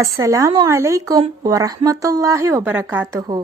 அஸ்ஸலாமு அலைக்கும் வரஹ்மத்துல்லாஹி வபரகாத்துஹு.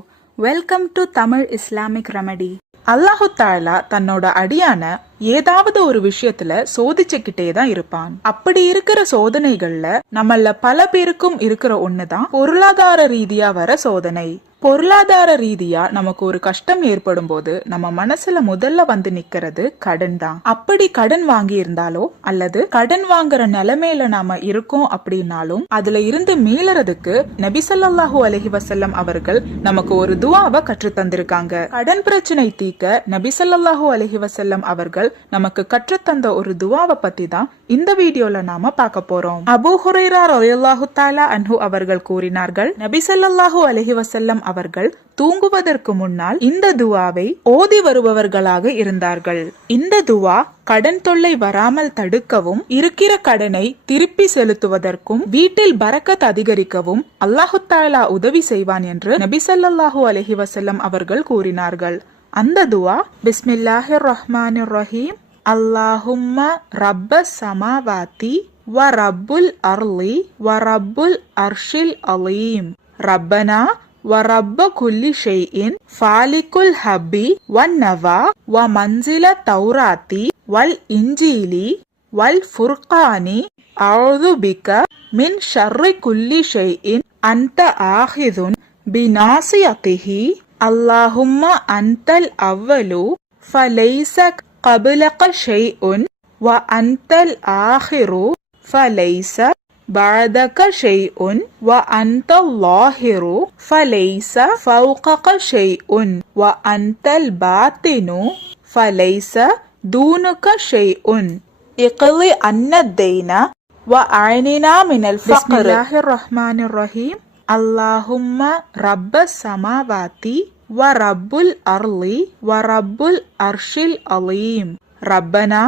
Welcome to Tamil Islamic remedy. அல்லாஹு தஆலா தன்னோட அடியான ஏதாவது ஒரு விஷயத்துல சோதிச்சுக்கிட்டே தான் இருப்பான். அப்படி இருக்கிற சோதனைகள்ல நம்மள பல பேருக்கும் இருக்கிற ஒண்ணுதான் பொருளாதார ரீதியா வர சோதனை. பொருளாதார ரீதியா நமக்கு ஒரு கஷ்டம் ஏற்படும் போது நம்ம மனசுல முதல்ல வந்து நிக்கிறது கடன் தான். அப்படி கடன் வாங்கி இருந்தாலோ அல்லது கடன் வாங்குற நிலைமையில நாம இருக்கோம் அப்படின்னாலும் அதுல இருந்து மீளறதுக்கு நபி ஸல்லல்லாஹு அலைஹி வஸல்லம் அவர்கள் நமக்கு ஒரு துஆவை கற்று தந்திருக்காங்க. கடன் பிரச்சனை தீர்க்க நபி ஸல்லல்லாஹு அலைஹி வஸல்லம் அவர்கள் நமக்கு கற்றுத்தந்த ஒரு துஆவை பத்தி தான் இந்த வீடியோல நாம பார்க்க போறோம். அபூ ஹுரைரா ரலியல்லாஹு தஆலா அன்ஹு அவர்கள் கூறினார்கள், நபி ஸல்லல்லாஹு அலைஹி வஸல்லம் அவர்கள் தூங்குவதற்கு முன்னால் இந்த துஆவை ஓதி வருபவர்களாக இருந்தார்கள். இந்த துஆ கடன் தொல்லை வராமல் தடுக்கவும், இருக்கிற கடனை திருப்பி செலுத்துவதற்கும், வீட்டில் பரக்கத் அதிகரிக்கவும் அல்லாஹு தஆலா உதவி செய்வான் என்று நபி ஸல்லல்லாஹு அலைஹி வஸல்லம் அவர்கள் கூறினார்கள். அந்த துஆ பிஸ்மில்லாஹிர் ரஹ்மானிர் ரஹீம். அல்லாஹும்ம ரப்பஸ் ஸமாவாதி வ ரப்புல் அர்லி வ ரப்புல் அர்ஷில் அலீம். ரப்பனா وَرَبَّ كُلِّ شَيْءٍ فَالِقُ الْحَبِّ وَالنَّوَى وَمَنزِلَ التَّوْرَاةِ وَالْإِنْجِيلِ وَالْفُرْقَانِ أَعُوذُ بِكَ مِنْ شَرِّ كُلِّ شَيْءٍ أَنْتَ آخِذٌ بِنَاصِيَتِهِ اللهم أنت الأول فليس قبلك شيء وأنت الآخر فليس بعدك شيء وأنت الظاهر فليس فوقك شيء وأنت الباطن فليس دونك شيء اقضِ عنا الدين وأعِنْنَا من الفقر. بسم الله الرحمن الرحيم. اللهم رب السماوات ورب الأرض ورب العرش العظيم. ربنا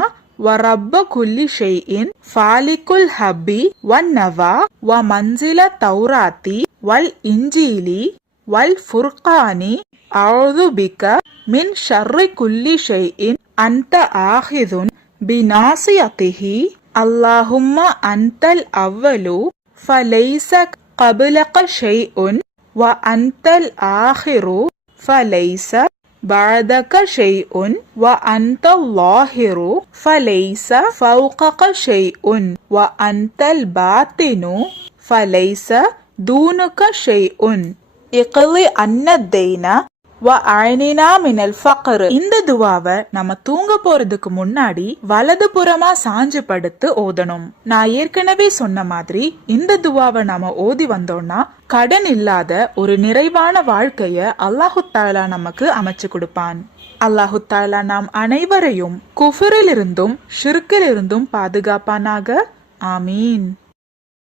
وَرَبَّ كُلِّ شَيْءٍ فَالِقُ الْحَبِّ وَالنَّوَى وَمَنزِلَ التَّوْرَاةِ وَالْإِنْجِيلِ وَالْفُرْقَانِ أَعُوذُ بِكَ مِنْ شَرِّ كُلِّ شَيْءٍ أَنْتَ آخِذٌ بِنَاصِيَتِهِ اللهم أنت الأول فليس قبلك شيء وأنت الآخر فليس بعدك شيء وأنت الظاهر فليس فوقك شيء وأنت الباطن فليس دونك شيء اقضِ عنا الدين وأعِنْنَا من الفقر. இந்த துஆவை நம்ம தூங்க போறதுக்கு முன்னாடி வலது புறமா சாஞ்சு படுத்து ஓதணும். நான் ஏற்கனவே சொன்ன மாதிரி இந்த துஆவை நாம ஓதி வந்தோம்னா கடன் இல்லாத ஒரு நிறைவான வாழ்க்கைய அல்லாஹு தஆலா நமக்கு அமைச்சு கொடுப்பான். அல்லாஹு தஆலா நாம் அனைவரையும் குஃப்ரிலிருந்தும் ஷிர்கிலிருந்தும் பாதுகாப்பானாக. ஆமீன்.